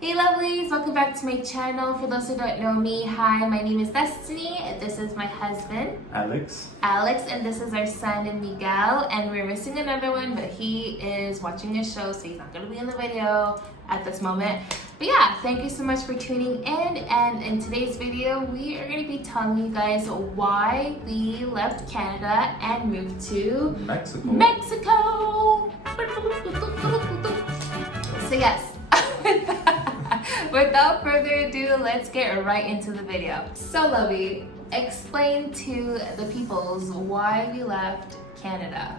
Hey lovelies, welcome back to my channel. For those who don't know me, hi, my name is Destiny. This is my husband, Alex, and this is our son, Miguel. And we're missing another one, but he is watching a show, so he's not going to be in the video at this moment. But yeah, thank you so much for tuning in. And in today's video, we are going to be telling you guys why we left Canada and moved to Mexico. So yes. Without further ado, let's get right into the video. So Lovey, explain to the peoples why we left Canada.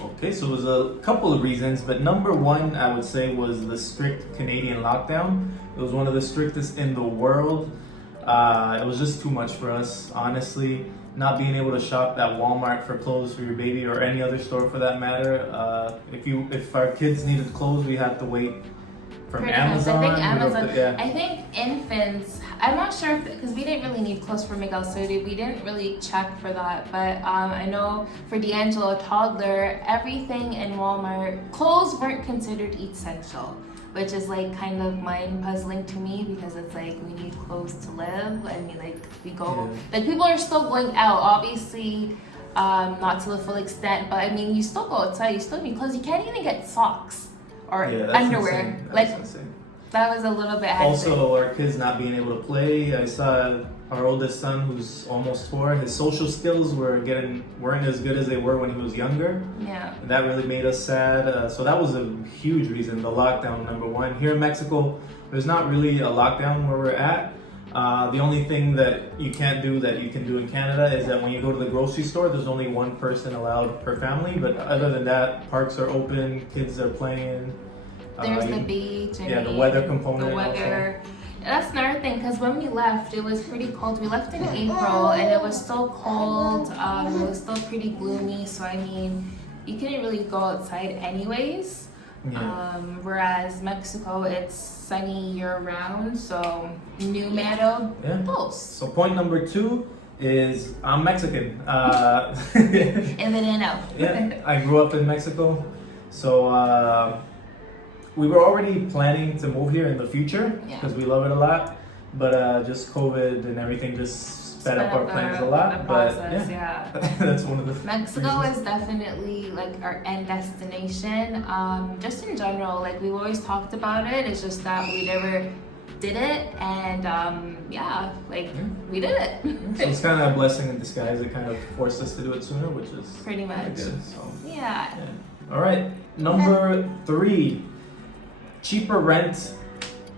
Okay, so it was a couple of reasons, but number one I would say was the strict Canadian lockdown. It was one of the strictest in the world. It was just too much for us, honestly. Not being able to shop at Walmart for clothes for your baby or any other store for that matter. If our kids needed clothes, we had to wait from Amazon. I think Amazon. I think infants. I'm not sure because we didn't really need clothes for Miguel, so we didn't really check for that. But I know for D'Angelo, a toddler, everything in Walmart, clothes weren't considered essential, which is like kind of mind puzzling to me because it's like we need clothes to live. I mean, like we go, like people are still going out, obviously. Not to the full extent, but I mean, you still go outside, you still need clothes. You can't even get socks or underwear. That was a little bit hectic. Also, our kids not being able to play. I saw our oldest son, who's almost 4. His social skills weren't as good as they were when he was younger. Yeah. And that really made us sad. So that was a huge reason. The lockdown, number one. Here in Mexico, there's not really a lockdown where we're at. The only thing that you can't do that you can do in Canada is that when you go to the grocery store, there's only one person allowed per family. But other than that, parks are open, kids are playing. There's the beach. The weather component. The weather. Also. That's another thing, because when we left, it was pretty cold. We left in April, and it was still cold. It was still pretty gloomy. So I mean, you couldn't really go outside anyways. Yeah. Whereas Mexico, it's sunny year-round, so numero dos. So point number 2 is I'm Mexican. Evident. Yeah, I grew up in Mexico, so we were already planning to move here in the future because we love it a lot, but just COVID and everything just sped up our plans a lot. Process, but that's one of the Mexico reasons. is definitely like our end destination. Just in general, like we've always talked about it. It's just that we never did it, and we did it. So it's kind of a blessing in disguise. It kind of forced us to do it sooner, which is pretty much good. So yeah. All right, number 3, cheaper rent.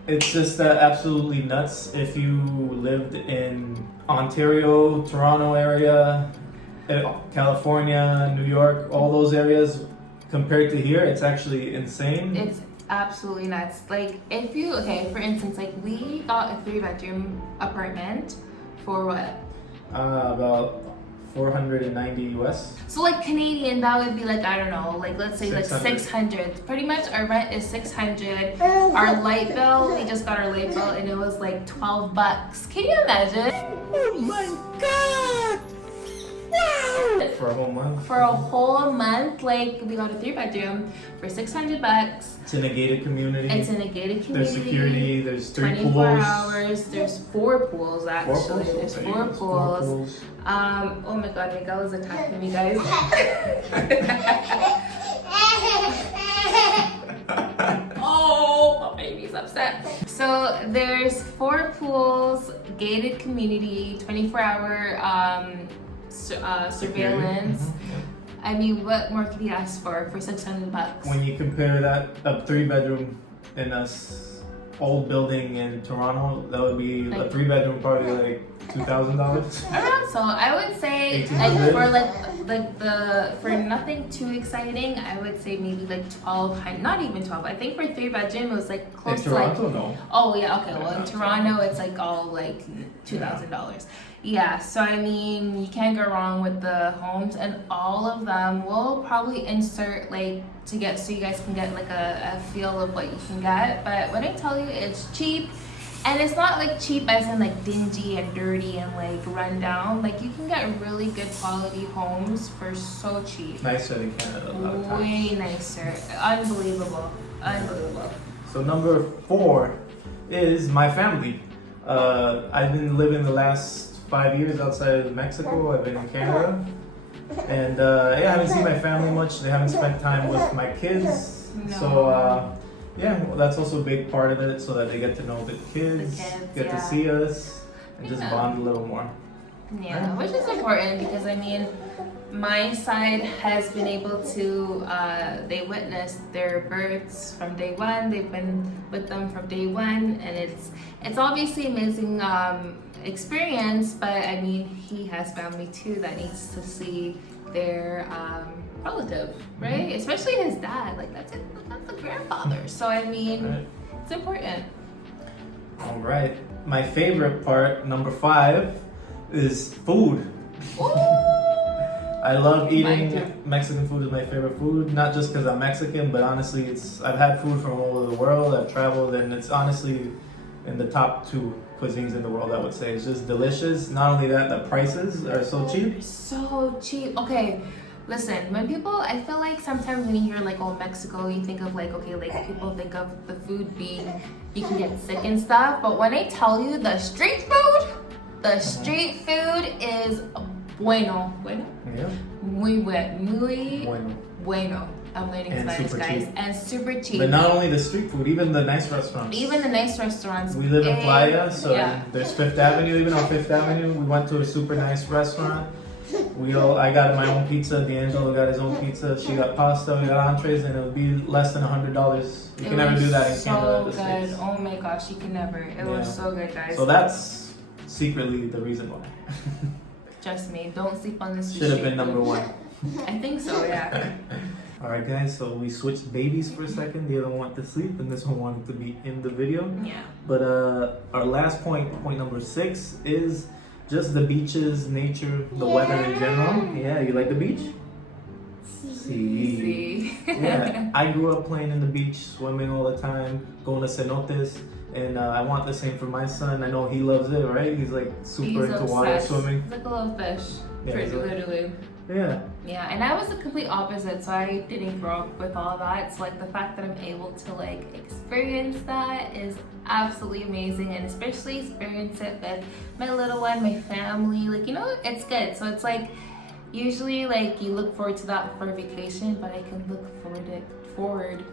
It's just absolutely nuts. If you lived in Ontario, Toronto area, California, New York, all those areas, compared to here, it's actually insane. It's absolutely nuts. Like if you, for instance, like we got a 3-bedroom apartment for what? About 490 US. So like Canadian, that would be like, I don't know, like let's say 600. like 600. Pretty much our rent is 600. Our light bill, we just got our light bill and it was like $12. Can you imagine? Oh my God! Wow! For a whole month? For a whole month, like we got a 3-bedroom for $600. It's in a gated community. It's in a gated community. There's security, there's 3 24 pools. hours, there's 4 pools actually. There's 4 pools. Oh my God, Miguel is attacking me, guys. Oh, my baby's upset. So there's 4 pools, gated community, 24-hour surveillance. I mean, what more could you ask for $600? When you compare that, a 3-bedroom in a old building in Toronto, that would be a 3-bedroom probably like $2,000. Around so, I would say for nothing too exciting, I would say maybe like 1,200, not even 12. I think for a 3-bedroom it was like close to like. No. Oh yeah, okay. Well, in Toronto it's like all like $2,000. Yeah, so I mean, you can't go wrong with the homes, and all of them will probably insert like to get so you guys can get like a feel of what you can get. But when I tell you it's cheap, and it's not like cheap as in like dingy and dirty and like run down. Like you can get really good quality homes for so cheap. Nicer than Canada a lot of times. Way nicer. Unbelievable. Unbelievable. So number 4 is my family. I've been living the last 5 years outside of Mexico. I've been in Canada. And yeah, I haven't seen my family much. They haven't spent time with my kids. No. So yeah, well, that's also a big part of it, so that they get to know the kids, get to see us, and just bond a little more. Yeah, which is important because I mean, my side has been able to, they witnessed their births from day one. They've been with them from day one, and it's obviously amazing experience. But I mean, he has family too that needs to see their relative, right? Mm-hmm. Especially his dad. Like that's the grandfather. So I mean, it's important. All right, my favorite part, number 5, is food. I love eating Mexican food. Is my favorite food, not just because I'm Mexican, but honestly, I've had food from all over the world. I've traveled, and it's honestly in the top 2 cuisines in the world. I would say it's just delicious. Not only that, the prices are so cheap. So cheap. Okay, listen. When people, I feel like sometimes when you hear like, oh, Mexico, you think of like, okay, like people think of the food being you can get sick and stuff. But when I tell you the street food is bueno. Yeah. Muy bueno. I'm learning Spanish, guys. Cheap. And super cheap. But not only the street food, even the nice restaurants. We live in Playa, so there's 5th Avenue. Even on 5th Avenue, we went to a super nice restaurant. I got my own pizza. D'Angelo got his own pizza. She got pasta. We got entrees, and it would be less than $100. You can never do that in Canada. So good. Oh my gosh, you can never. It was so good, guys. So that's secretly the reason why. Trust me, don't sleep on this. Should have been number 1. I think so, yeah. Alright guys, so we switched babies for a second. The other one wanted to sleep and this one wanted to be in the video. Yeah. But our last point number 6, is just the beaches, nature, the weather in general. Yeah, you like the beach? See. Yeah, I grew up playing in the beach, swimming all the time, going to cenotes. And I want the same for my son. I know he loves it, right? He's like super into water swimming. He's like a little fish, literally. Yeah. Yeah, and I was the complete opposite, so I didn't grow up with all that. So like the fact that I'm able to like experience that is absolutely amazing, and especially experience it with my little one, my family. Like, you know, it's good. So it's like usually like you look forward to that for a vacation, but I can look forward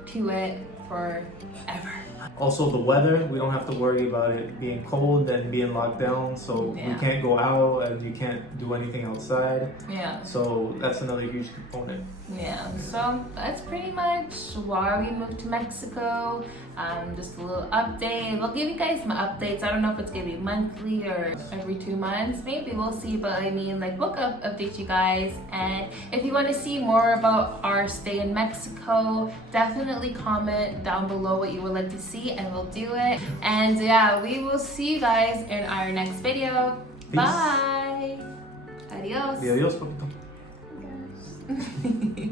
to it forever. Also the weather, we don't have to worry about it being cold and being locked down, so we can't go out and you can't do anything outside. Yeah. So that's another huge component. Yeah, so that's pretty much why we moved to Mexico. Just a little update. We'll give you guys some updates. I don't know if it's gonna be monthly or every 2 months. Maybe we'll see, but I mean, like, we'll update you guys. And if you want to see more about our stay in Mexico, definitely comment down below what you would like to see, and we'll do it. And yeah, we will see you guys in our next video. Peace. Bye. Adios. Adios, papito. Adios.